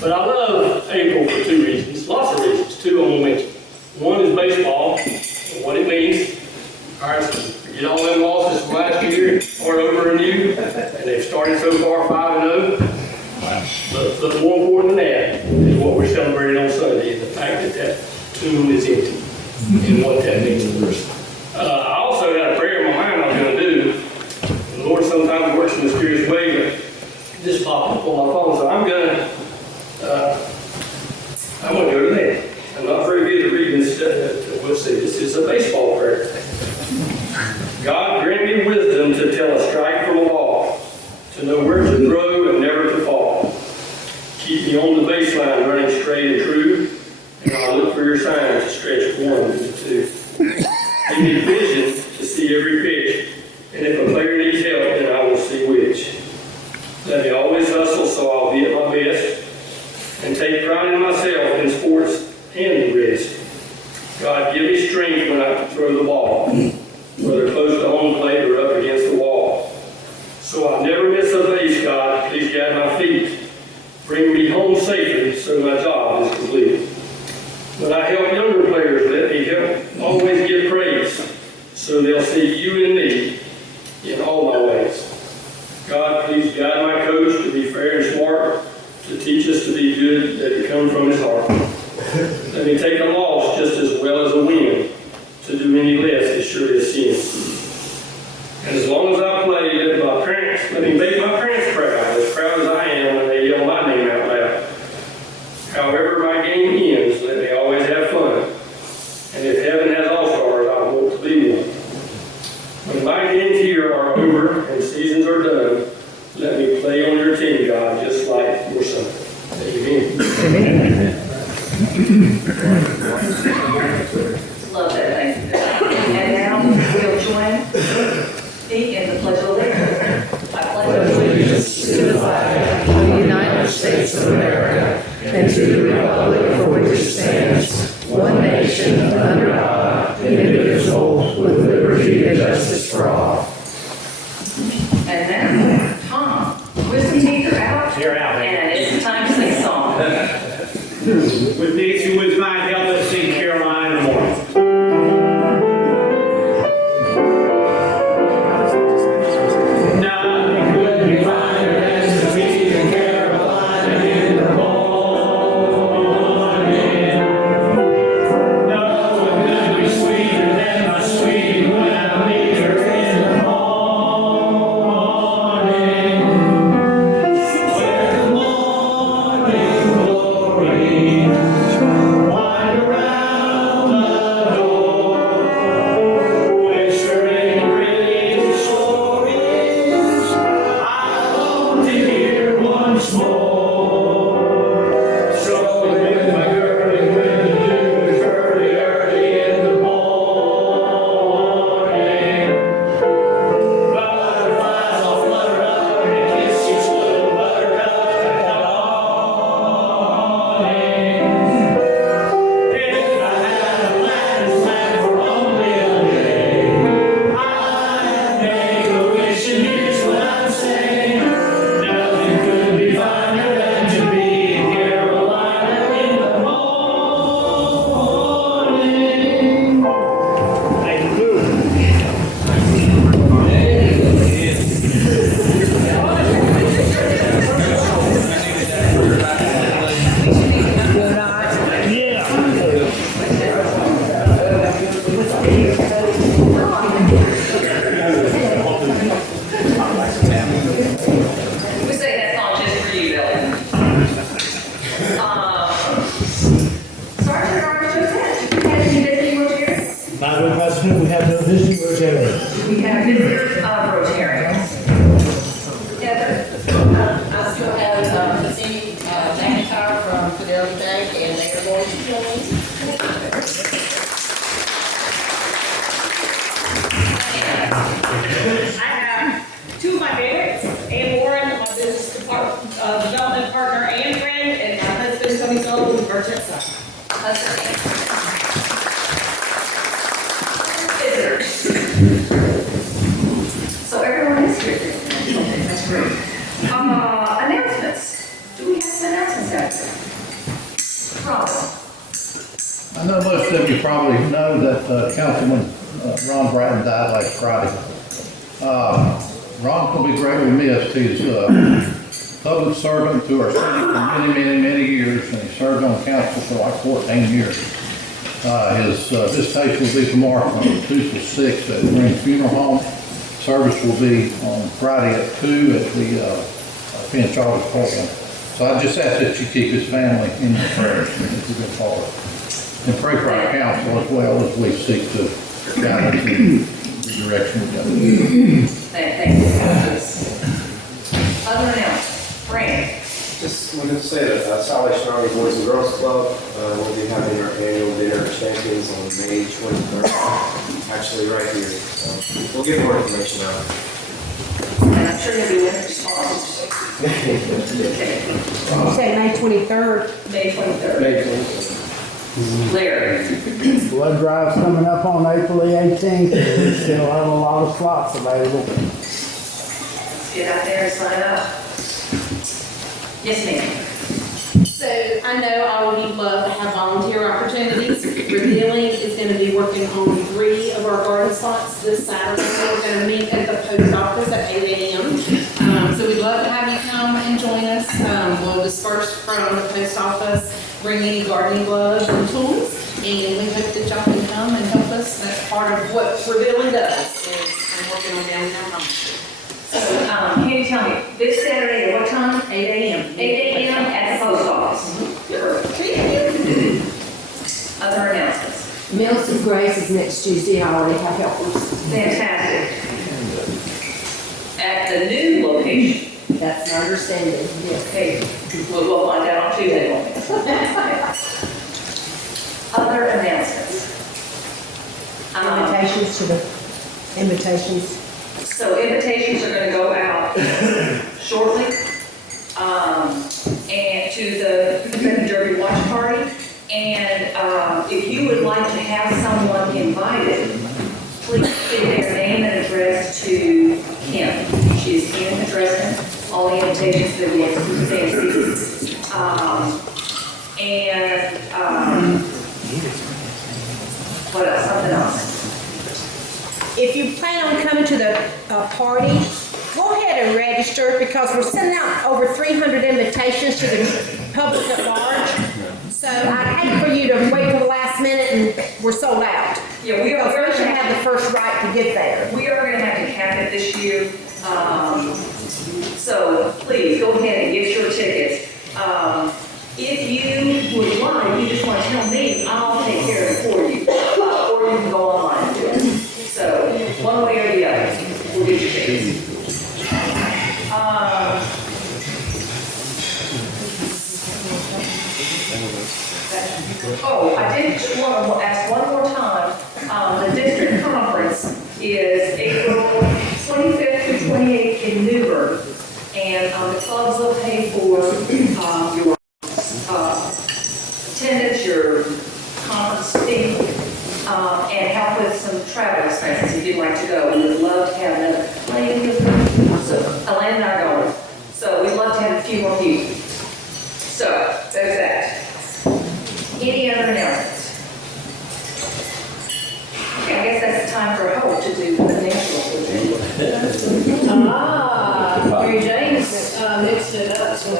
But I love April for two reasons, lots of reasons. Two I'm going to mention. One is baseball, and what it means. All right, so forget all them losses from last year, or over and new, and they've started so far 5-0. But more important than that is what we're celebrating on Sunday, the fact that that tomb is empty, and what that means to us. I also had a prayer in my mind I was going to do. The Lord sometimes works in a mysterious way, but this popped up on my phone, so I'm going to go to that. I'm not very good at reading this stuff. We'll see. This is a baseball prayer. God, grant me wisdom to tell a strike from a ball, to know where to throw and never to fall. Keep me on the baseline running straight and true, and I'll look for your signs to stretch 1 to 2. Give me vision to see every pitch, and if a player needs help, then I will see which. Let me always hustle so I'll be at my best, and take pride in myself in sports and the rest. God, give me strength when I throw the ball, whether close to home plate or up against the wall. So I'll never miss a base, God. Please guide my feet. Bring me home safely so my job is complete. When I help younger players, let me help always give praise, so they'll see you and me in all my ways. God, please guide my coach to be fair and smart, to teach us to be good, that it comes from his heart. Let me take a loss just as well as a win. To do any less is sure as sin. And as long as I play, let me make my parents proud as I am when they yell my name out loud. However my game ends, let me always have fun. And if heaven has all-stars, I want to be one. When my games here are over and seasons are done, let me play on your team, God, just like your son. Amen. Love that. Thank you. And now we'll join me in the Pledge of Allegiance. I pledge allegiance to the flag of the United States of America and to the republic for which it stands, one nation, under God, indivisible, with liberty and justice for all. And now, Tom, wisdom teeth are out. You're out. And it's time to sing a song. With these who would mind, help us sing Caroline in the morning. Nothing could be finer than to be in Carolina in the morning. Nothing could be sweeter than my sweetie when I meet her in the morning. Where the morning glory wind around the door, whispering pretty stories I long to hear once more. Strolling with my girlie when the dew is early in the morning. Butterflies all flutter up and kiss each little buttercup at dawning. If I had a plan for only a day, I'd make a wish and here's what I'm saying. Nothing could be finer than to be in Carolina in the morning. Thank you. We say that song just for you, Billy. Sergeant R3690-6084, do you have any visiting Rotarians? Madam President, we have no visiting Rotarians. We have visitors of Rotarians. Heather? I still have Vicini McIntyre from Fidelity Bank, and they are going to join me. I have two of my favorites, Ann Warren, my business development partner and friend, and my husband, Tony Sullivan, with Burchett Son. Visitors. So everyone is here. Okay, that's great. Announcements. Do we have some announcements out there. Robin. I know most of you probably know that Councilman Ron Bratton died last Friday. Ron will be greatly missed. He's a public servant to our city for many years, and he served on council for like 14 years. His visitation will be tomorrow from 2 to 6 at Green Funeral Home. Service will be on Friday at 2 at the Penn Charles Courtroom. So I just ask that you keep his family in your prayers as we go forward. And pray for our council as well as we seek to guide us in the direction we go. Thank you. Other announcements. Brand. Just wanted to say that Salvation Army Boys and Girls Club will be having our annual dinner at Champions on May 23rd, actually right here. So we'll get more information out. And I'm sure you'll be winning sponsors. Okay. You say May 23rd? May 23rd. Larry. Blood drive's coming up on April the 18th. We still have a lot of slots available. Let's get out there and sign up. Yes, ma'am. So I know all of you love to have volunteer opportunities. Revealing is going to be working on 3 of our garden slots this Saturday. We're going to meet at the post office at 8 a.m. So we'd love to have you come and join us. We'll disperse from the post office, bring any gardening gloves and tools, and we hope that y'all can come and help us. That's part of what Revealing does, is I'm working on downtown Thomasville. So, can you tell me, this Saturday at what time? 8 a.m. 8 a.m. at the post office. Other announcements. Meals of Grace is next Tuesday. I already have helpers. Fantastic. At the new location. That's an understanding, yes. Okay, we'll find out on Tuesday morning. Other announcements. Invitations. So invitations are gonna go out shortly, and to the Kentucky Derby Watch Party. And, if you would like to have someone invited, please give their name and address to Kim. She's Kim addressing all the invitations that we have sent. What else, something else? If you plan on coming to the party, go ahead and register because we're sending out over 300 invitations to the public at large. So I'd hate for you to wait till the last minute and we're sold out. Yeah, we are. Because we should have the first right to get there. We are gonna have to cap it this year. So please go ahead and get your tickets. If you would like, you just want to tell me, I'll take care of it for you. Or you can go online and do it. So one way or the other, we'll get your tickets. Oh, I did just want to ask one more time. The district conference is April 25th through 28th in Newburgh. And the clubs will pay for your attendance, your conference fee, and help with some travel expenses if you'd like to go. We would love to have another Elaine and I are going. So we'd love to have a few more people. So there's that. Any other announcements? Okay, I guess that's the time for Hope to do the financial review. Mary Jane's mixed it up. So No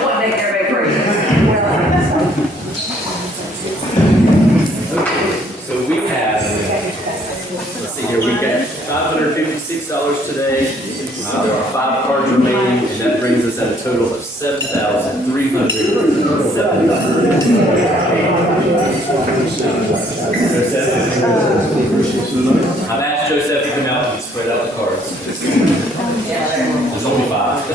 point making everybody crazy. So we have, let's see here, we got $556 today. There are 5 cards remaining, and that brings us at a total of $7,307. I've asked Joseph to come out and spread out the cards. There's only 5.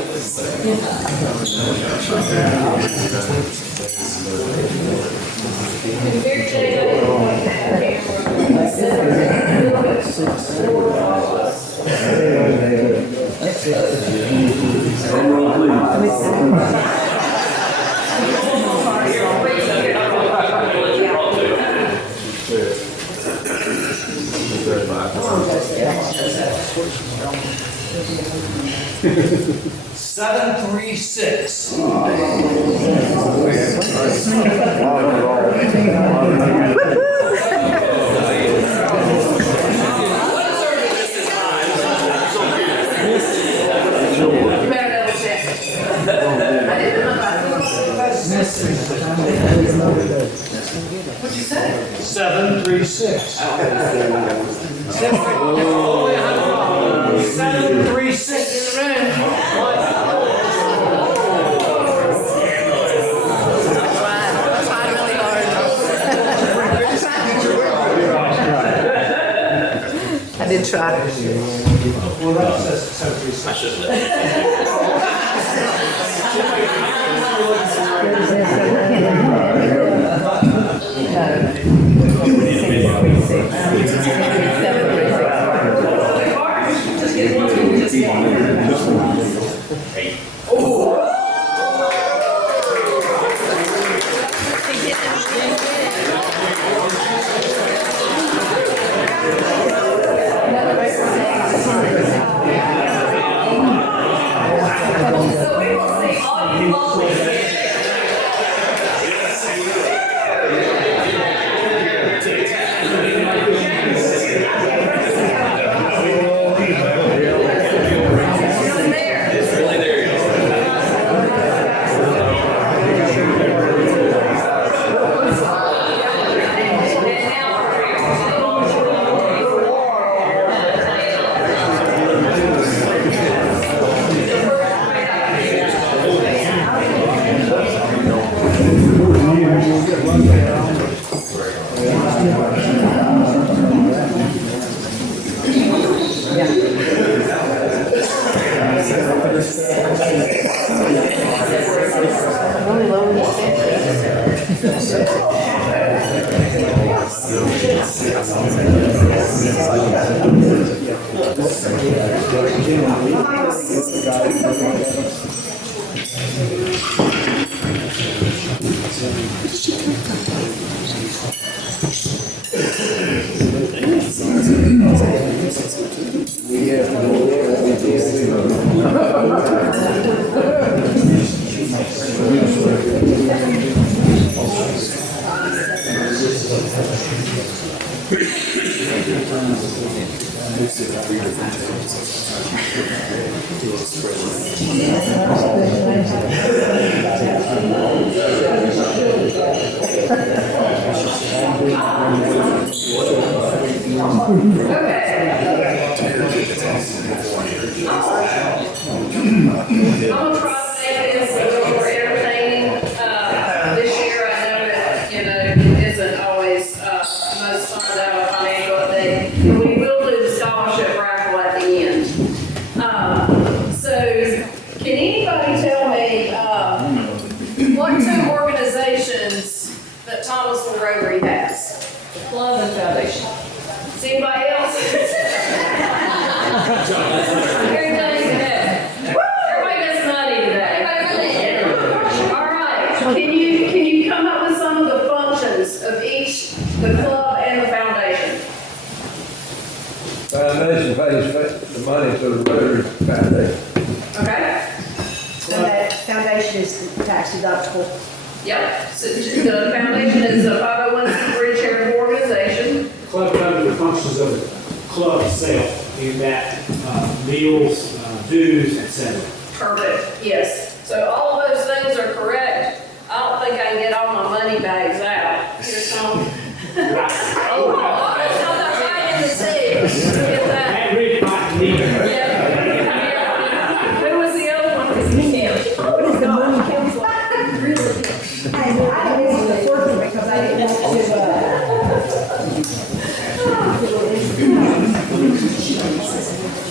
Drum roll, please. 736. You better double check. I didn't look like What'd you say? 736. 736 in the room. I did try. Well, that says 736. I should So we will see all you lovely. I'm gonna try to make this a little more entertaining. This year, I know that, it isn't always, most fun to have a financial update. But we will do the scholarship raffle at the end. So, can anybody tell me, what two organizations that Thomasville Rotary has? Club and Foundation. Is anybody else? Very nice to have. Everybody gets money today. All right, can you come up with some of the functions of each, the club and the foundation? Foundation pays the money to the Rotary Foundation. Okay? And that foundation is tax deductible. Yep, so the foundation is a 501c3 charitable organization. Club covers the functions of the club itself, in that meals, dues, etc. Perfect, yes. So all of those things are correct. I don't think I can get all my money bags out. Here's some. Oh, that's not that right in the tape. Get that. That really might need. Yeah. Who was the other one? What is the money council? I didn't the fourth one because I didn't want to,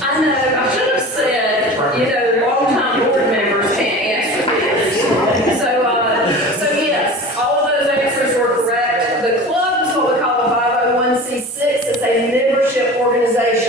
I know, I should have said, longtime board members can't answer this. So yes, all of those answers were correct. The club is what we call a 501c6. It's a membership organization.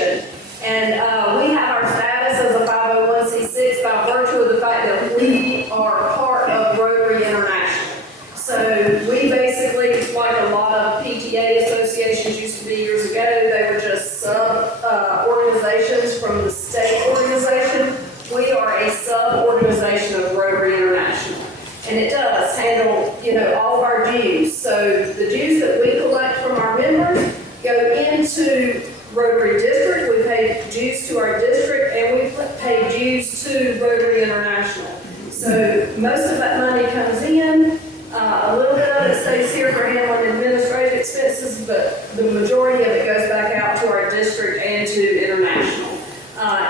a state organization. We are a sub-organization of Rotary International. And it does handle, all of our dues. So the dues that we collect from our members go into Rotary District. We pay dues to our district, and we pay dues to Rotary International. So most of that money comes in. A little bit of it stays here for handling administrative expenses, but the majority of it goes back out to our district and to international.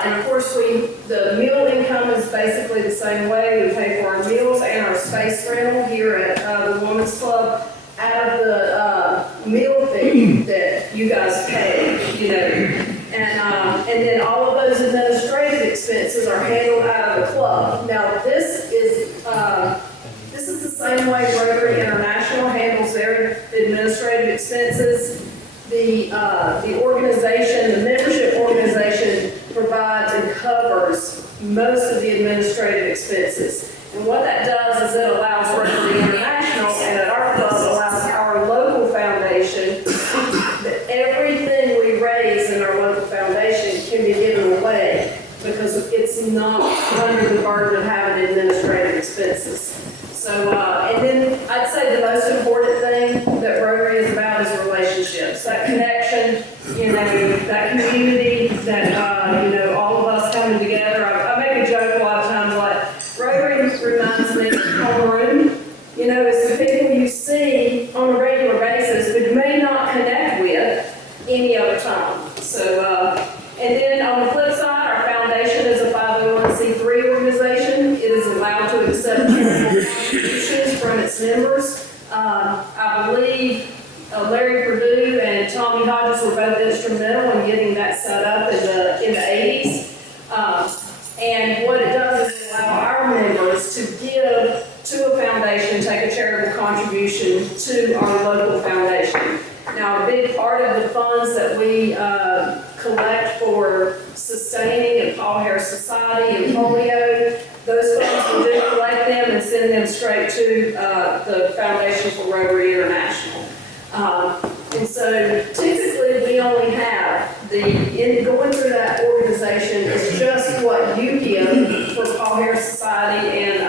And of course, the meal income is basically the same way. We pay for our meals and our space rental here at the Women's Club out of the meal fee that you guys pay, And then all of those administrative expenses are handled out of the club. Now, this is the same way Rotary International handles their administrative expenses. The organization, the membership organization provides and covers most of the administrative expenses. And what that does is it allows Rotary International and at our club allows our local foundation that everything we raise in our local foundation can be given away because it's not under the burden of having administrative expenses. So, and then I'd say the most important thing that Rotary is about is relationships. That connection, that community, that, all of us coming together. I make a joke a lot of times like, Rotary reminds me of homeroom. It's the people you see on a regular basis, but may not connect with any other time. So, and then on the flip side, our foundation is a 501c3 organization. It is allowed to accept charitable contributions from its members. I believe Larry Perdue and Tommy Hodges were both instrumental in getting that set up in the 80s. And what it does is allow our members to give to a foundation, take a charitable contribution to our local foundation. Now, a big part of the funds that we collect for sustaining and Paul Harris Society and polio, those funds, we do collect them and send them straight to the Foundation for Rotary International. And so typically we only have going through that organization is just what you give for Paul Harris Society and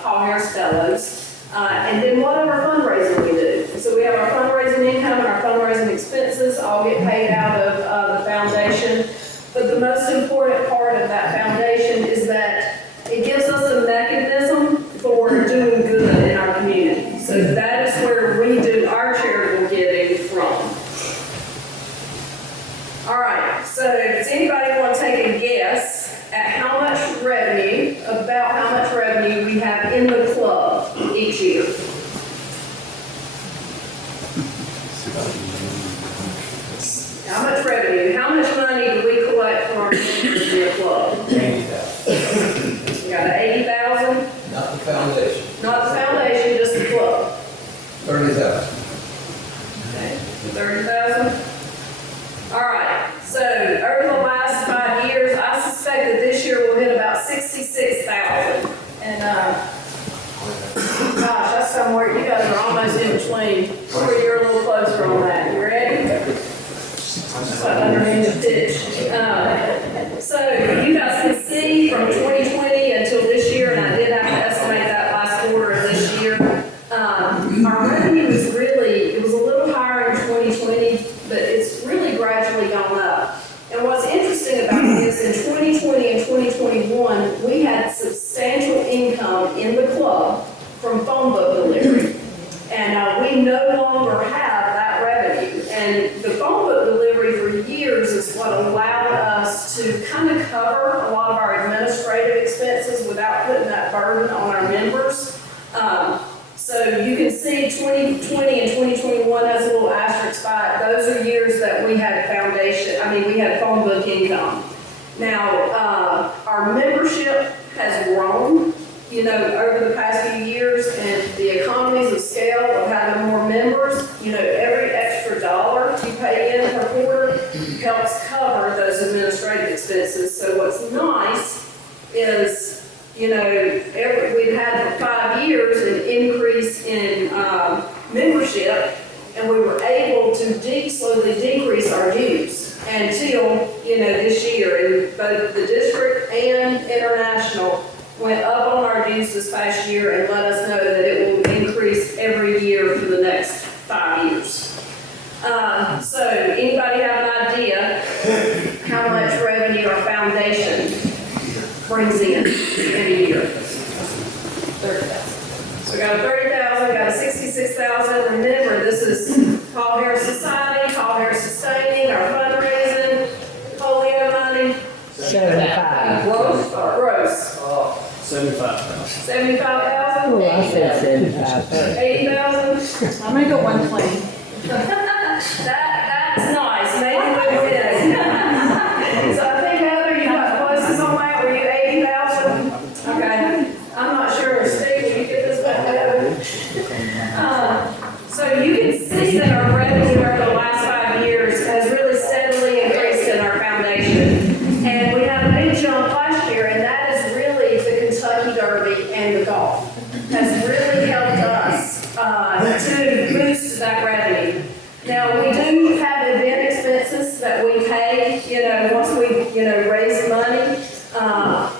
Paul Harris Fellows. And then whatever fundraising we do. So we have our fundraising income and our fundraising expenses all get paid out of the foundation. But the most important part of that foundation is that it gives us a mechanism for doing good in our community. So that is where we do our charitable giving from. All right, so does anybody want to take a guess at how much revenue, about how much revenue we have in the club each year? How much revenue, how much money do we collect from our members in the club? 80,000. We got 80,000? Not the foundation. Not the foundation, just the club. 30,000. Okay, 30,000? All right, so over the last 5 years, I suspect that this year we'll hit about 66,000. And, gosh, that's somewhere, you guys are almost in between, or you're a little closer on that. You ready? That's like underneath the ditch. So you guys can see from 2020 until this year, and I did have to estimate that last quarter of this year, our revenue was really, it was a little higher in 2020, but it's really gradually gone up. And what's interesting about this, in 2020 and 2021, we had substantial income in the club from phone book delivery. And we no longer have that revenue. And the phone book delivery for years is what allowed us to kind of cover a lot of our administrative expenses without putting that burden on our members. So you can see 2020 and 2021 has a little asterisk by it. Those are years that we had we had phone book income. Now, our membership has grown, over the past few years, and the economies of scale of having more members, every extra dollar you pay in per quarter helps cover those administrative expenses. So what's nice is, we've had for 5 years an increase in membership, and we were able to slowly decrease our dues until, this year, and both the district and international went up on our dues this past year and let us know that it will increase every year for the next 5 years. So anybody have an idea how much revenue our foundation brings in a year? 30,000. So we got a 30,000, we got a 66,000. Remember, this is Paul Harris Society, Paul Harris Sustaining, our fundraising, polio money. 75. Gross. 75,000. 75,000? Oh, I said 75. 80,000? I'm gonna go 120. That's nice, maybe we win. So I think Heather, you got closest on that, were you 80,000? Okay, I'm not sure, Steve, will you get this back together? So you can see that our revenue over the last 5 years has really steadily increased in our foundation. And we had a big jump last year, and that is really the Kentucky Derby and the golf. Has really helped us to boost that revenue. Now, we do have event expenses that we pay, once we, raise money.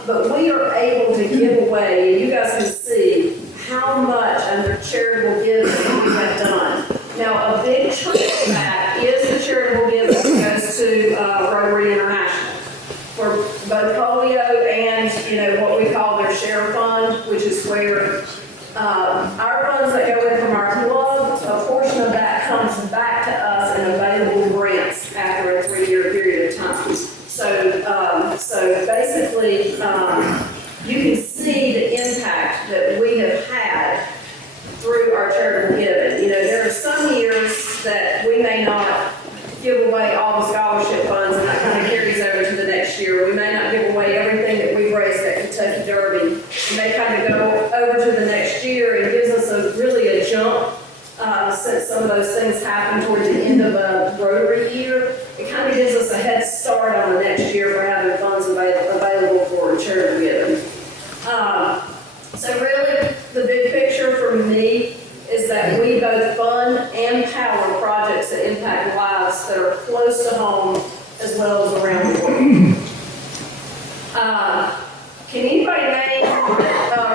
But we are able to give away, and you guys can see how much under charitable giving we have done. Now, a big chunk of that is the charitable giving that goes to Rotary International for both polio and, what we call their share fund, which is where our funds that go in from our club, a portion of that comes back to us in available grants after a 3-year period of time. So basically, you can see the impact that we have had through our charitable giving. There are some years that we may not give away all the scholarship funds, and that kind of carries over to the next year. We may not give away everything that we've raised at Kentucky Derby. And they kind of go over to the next year and gives us really a jump since some of those things happen towards the end of a Rotary year. It kind of gives us a head start on the next year for having funds available for charitable giving. So really, the big picture for me is that we both fund and power projects that impact lives that are close to home as well as around the world. Can anybody name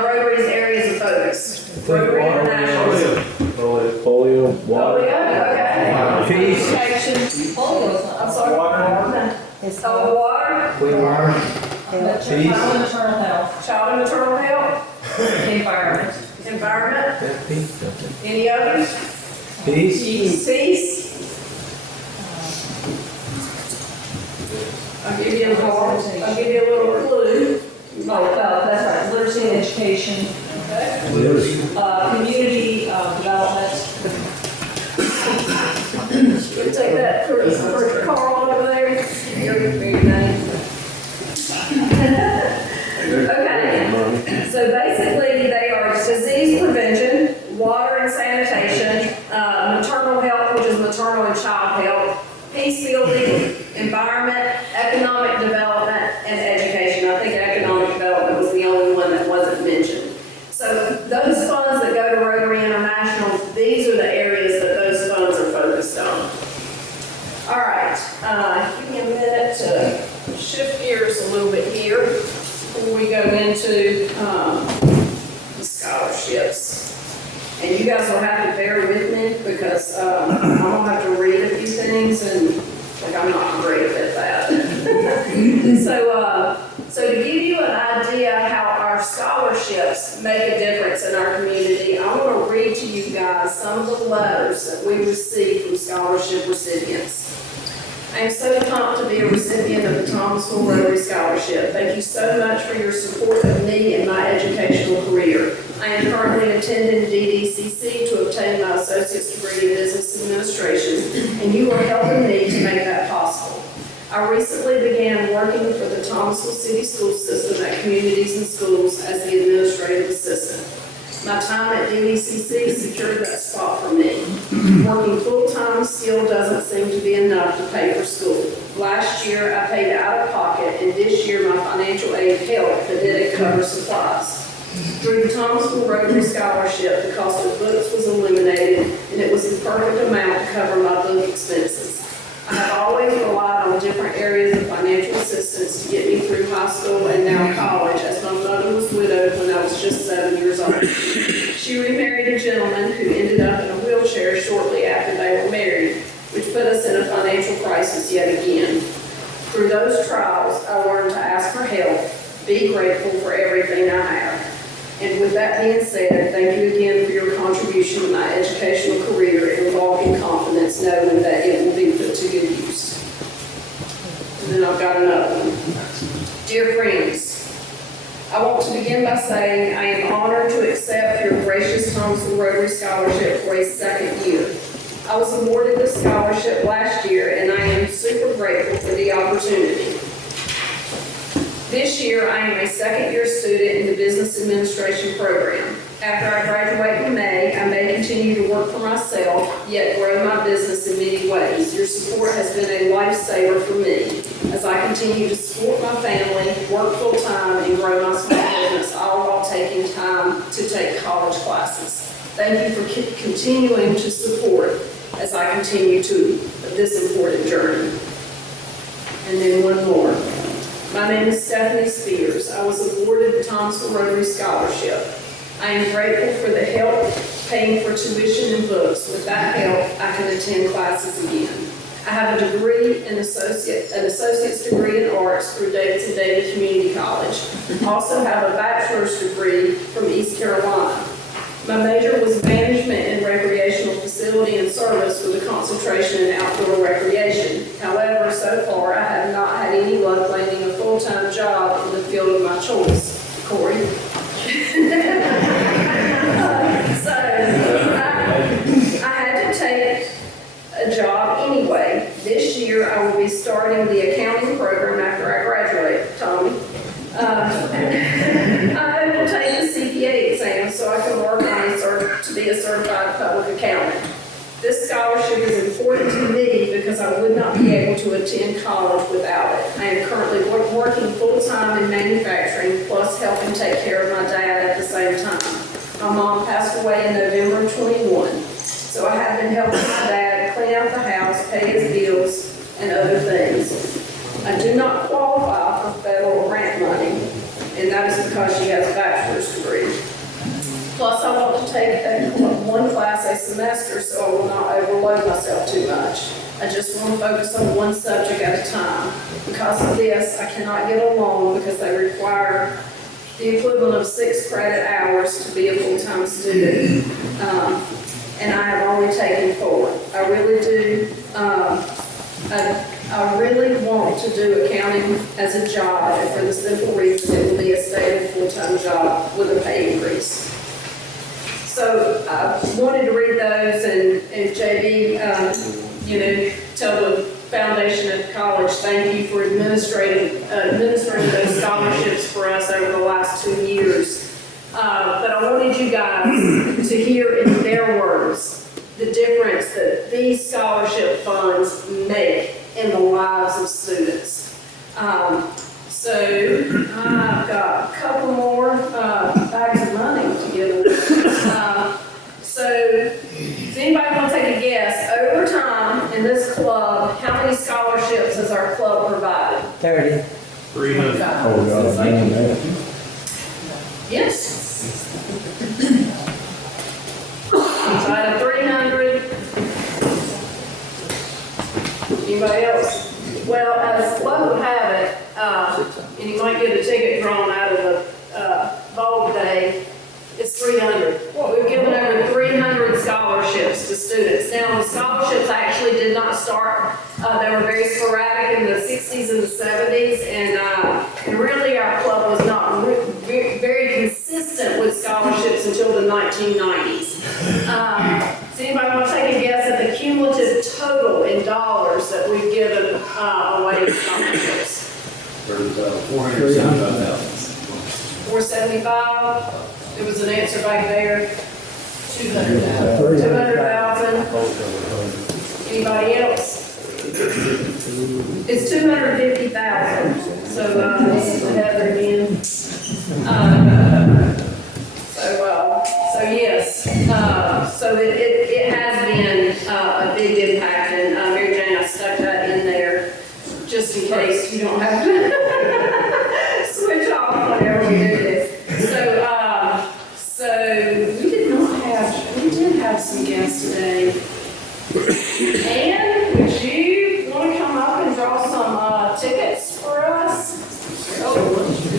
Rotary's areas of focus? Rotary International. Polio, water. Polio, okay. Peace. Education. I'm sorry. Water. Water. Clean water. Peace. Child and maternal health. Child and maternal health. Environment. Environment. Peace. Any others? Peace. Peace. I'll give you a little clue. Oh, that's right, literacy and education, community development. You take that for Carl over there. Your name. Okay, so basically they are disease prevention, water and sanitation, maternal health, which is maternal and child health, peace building, environment, economic development, and education. I think economic development was the only one that wasn't mentioned. So those funds that go to Rotary International, these are the areas that those funds are focused on. All right, give me a minute to shift gears a little bit here before we go into the scholarships. And you guys will have to bear with me because I'm gonna have to read a few things and I'm not great at that. So to give you an idea how our scholarships make a difference in our community, I want to read to you guys some of the letters that we receive from scholarship recipients. I am so pumped to be a recipient of the Thomasville Rotary Scholarship. Thank you so much for your support of me and my educational career. I am currently attending DDCC to obtain my associate's degree in business administration, and you are helping me to make that possible. I recently began working for the Thomasville City School System at Communities and Schools as the administrative assistant. My time at DDCC secured that spot for me. Working full-time still doesn't seem to be enough to pay for school. Last year, I paid out of pocket, and this year my financial aid helped, but didn't cover supplies. Through the Thomasville Rotary Scholarship, the cost of books was eliminated, and it was the perfect amount to cover my book expenses. I have always relied on different areas of financial assistance to get me through high school and now college, as my mother was widowed when I was just 7 years old. She remarried a gentleman who ended up in a wheelchair shortly after they were married, which put us in a financial crisis yet again. Through those trials, I learned to ask for help, be grateful for everything I have. And with that being said, thank you again for your contribution to my educational career and walk in confidence knowing that it will be put to good use. And then I've got another one. Dear friends, I want to begin by saying I am honored to accept your gracious Thomasville Rotary Scholarship for a second year. I was awarded this scholarship last year and I am super grateful for the opportunity. This year, I am a second-year student in the Business Administration program. After I graduate in May, I may continue to work for myself, yet grow my business in many ways. Your support has been a lifesaver for me as I continue to support my family, work full-time, and grow my small business, all while taking time to take college classes. Thank you for continuing to support as I continue to this important journey. And then one more. My name is Stephanie Spears. I was awarded the Thomasville Rotary Scholarship. I am grateful for the help paying for tuition and books. With that help, I can attend classes again. I have a degree, an associate's degree in arts through Davidson Davie Community College. I also have a bachelor's degree from East Carolina. My major was management and recreational facility and service with a concentration in outdoor recreation. However, so far, I have not had any luck landing a full-time job in the field of my choice. Corey? So, I had to take a job anyway. This year, I will be starting the accounting program after I graduate, Tommy. I will take the CPA exam so I can work on to be a certified public accountant. This scholarship is important to me because I would not be able to attend college without it. I am currently working full-time in manufacturing, plus helping take care of my dad at the same time. My mom passed away in November of 21, so I have been helping my dad clean out the house, pay his bills, and other things. I do not qualify for federal grant money, and that is because she has a bachelor's degree. Plus, I want to take one class a semester so I will not overload myself too much. I just want to focus on one subject at a time. Because of this, I cannot get a loan because they require the equivalent of 6 credit hours to be a full-time student. And I have only taken 4. I really do. I really want to do accounting as a job, and for the simple reason it will be a stable full-time job with a pay increase. So I wanted to read those, and JB, tell the foundation at the college, thank you for administrating those scholarships for us over the last 2 years. But I wanted you guys to hear in their words the difference that these scholarship funds make in the lives of students. So I've got a couple more bags of money to give them. So does anybody want to take a guess? Over time in this club, how many scholarships has our club provided? 30. 300. Oh, God, thank you. Yes. So out of 300. Anybody else? Well, as luck would have it, and you might get a ticket drawn out of the bowl today, it's 300. We've given over 300 scholarships to students. Now, the scholarships actually did not start, they were very sporadic in the 60s and the 70s, and really our club was not very consistent with scholarships until the 1990s. Does anybody want to take a guess at the cumulative total in dollars that we've given away in scholarships? 475,000. 475. There was an answer back there. 200,000. 200,000. Anybody else? It's 250,000. So this is Heather again. So yes. So it has been a big impact, and Mary Jane, I stuck that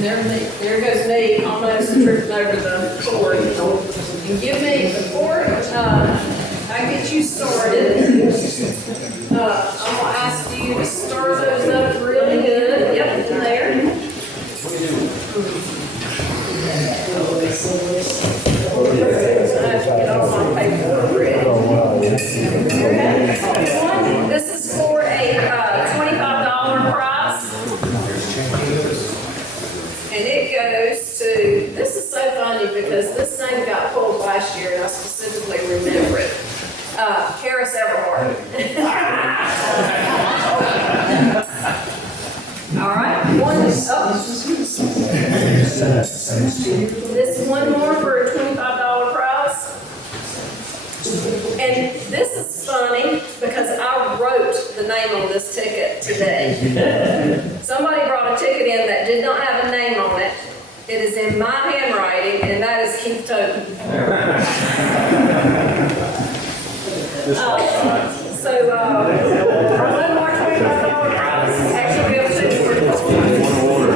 And there goes me, almost tripping over the cord. And give me the cord, I get you started. I'm gonna ask you to stir those up really good. Yep, in there. Get all my paperwork ready. This is for a $25 prize. And it goes to, this is so funny because this name got pulled last year and I specifically remember it. Karis Everhart. All right, this one more for a $25 prize. And this is funny because I wrote the name on this ticket today. Somebody brought a ticket in that did not have a name on it. It is in my handwriting, and that is Keith Toten. One more $25 prize. Actually, we have two more.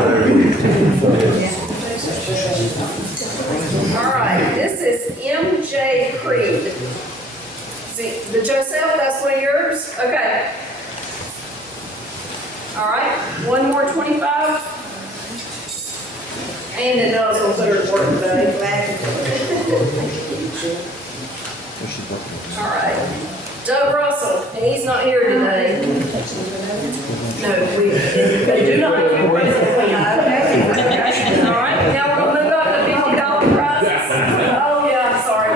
All right, this is MJ Creed. See, the Joseph, that's one of yours? Okay. All right, one more 25. And it knows on third work today. All right. Doug Russell, and he's not here today. No, we do not have you presently. All right, now we're going to move up to $50 prizes. Oh, yeah, I'm sorry.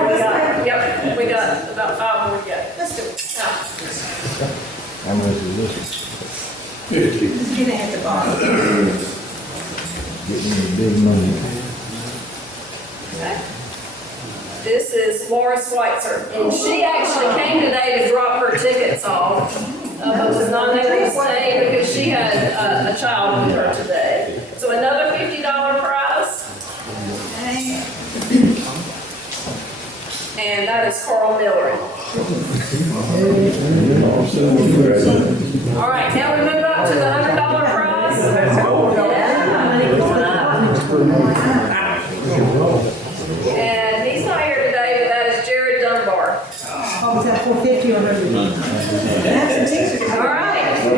We got about 5 more to go. Let's do it. How much is this? Get it at the bottom. Getting the big money. Okay. This is Laura Schweitzer, and she actually came today to drop her tickets off, but was not able to stay because she had a child with her today. So another $50 prize. And that is Carl Miller. All right, now we move up to the $100 prize. And he's not here today, but that is Jared Dunbar. Oh, was that 450 or 100? All right, $250.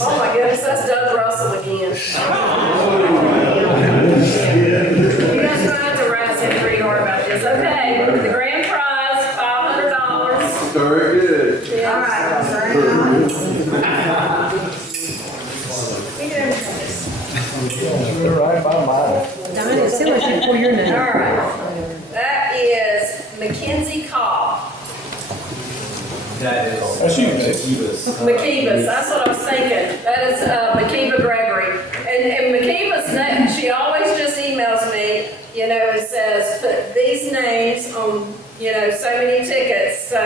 Oh my goodness, that's Doug Russell again. You guys don't have to razz him pretty hard about this. Okay, the grand prize, $500. Very good. Yeah. All You're right by mine. Don, it's still like for your name. right, that is Mackenzie Cobb. That is. McKeeva's, that's what I was thinking. That is McKeeva Gregory. And McKeeva's name, she always just emails me, and says, put these names on, so many tickets. So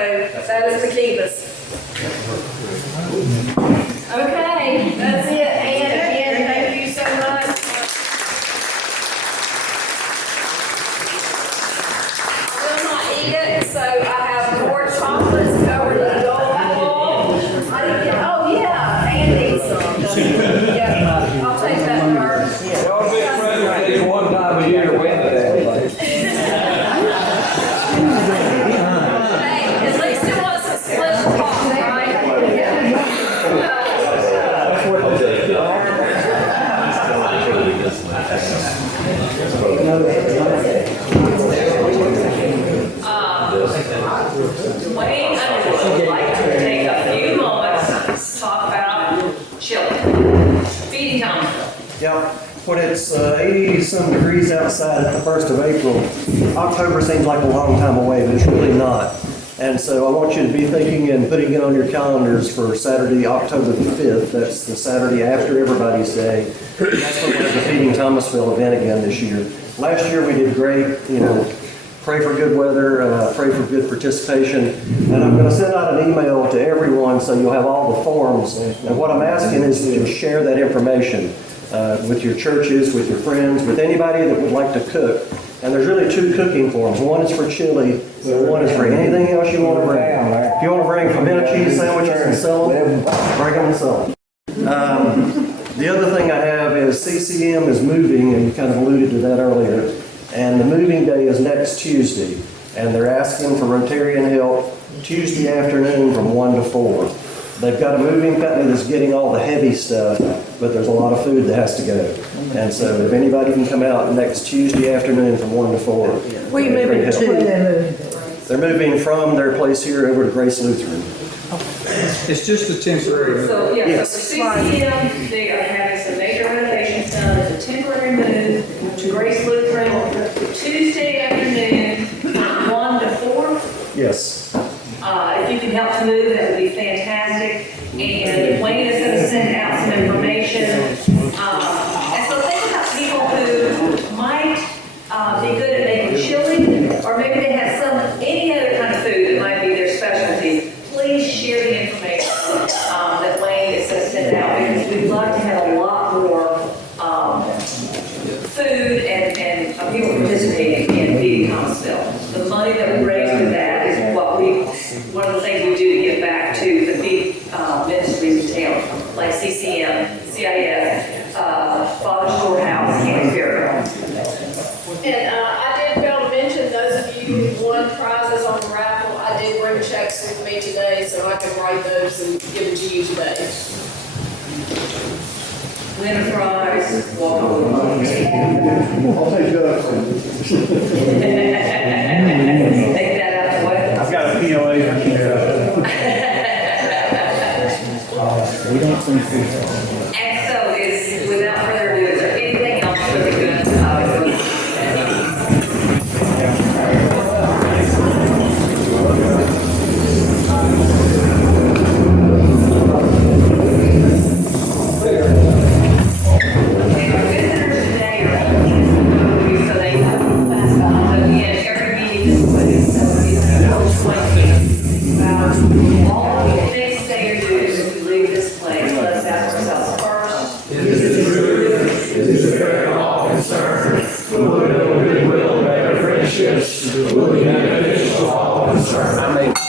that is McKeeva's. Okay, that's it. And again, thank you so much. I will not eat it, so I have more chocolates covered in gold. I didn't get, oh yeah, and eat some. Yeah, I'll take that first. Y'all big friends, it's one time a year Wednesday. Hey, at least it wasn't split apart, right? Wayne, I would like to take a few moments to talk about chili. Feeding Thomasville. Yep, when it's 80-some degrees outside at the 1st of April, October seems like a long time away, but it's really not. And so I want you to be thinking and putting it on your calendars for Saturday, October the 5th. That's the Saturday after Everybody's Day. That's when we have the Feeding Thomasville event again this year. Last year we did great, pray for good weather, pray for good participation. And I'm going to send out an email to everyone so you'll have all the forms. And what I'm asking is to share that information with your churches, with your friends, with anybody that would like to cook. And there's really 2 cooking forms. One is for chili, and one is for anything else you want to bring. If you want to bring cheese sandwiches and sell them, bring them and sell them. The other thing I have is CCM is moving, and you kind of alluded to that earlier. And the moving day is next Tuesday, and they're asking for Rotarian help Tuesday afternoon from 1 to 4. They've got a moving company that's getting all the heavy stuff, but there's a lot of food that has to go. And so if anybody can come out next Tuesday afternoon from 1 to 4. Where you moving to? They're moving from their place here over to Grace Lutheran. It's just a temporary. So, yeah, Yes. so for CCM, they are having some major renovations done. It's a temporary move to Grace Lutheran Tuesday afternoon, from 1 to 4. Yes. If you can help to move, that would be fantastic. And Wayne is going to send out some information. And so think about people who might be good at making chili, or maybe they have any other kind of food that might be their specialty. Please share the information that Wayne is going to send out, because we'd like to have a lot more food and people participating in feeding Thomasville. The money that we raise with that is one of the things we do to give back to the big ministries in town, like CCM, CIS, Father Storehouse, and Fairground. And I did fail to mention, those of you who won prizes on the raffle, I did bring checks with me today, so I can write those and give them to you today. Win a prize, walk away. I'll take that. Take that out the way. I've got a POA from here. We don't think we. And so without further ado, is there anything else really good? Will be beneficial to all concerned.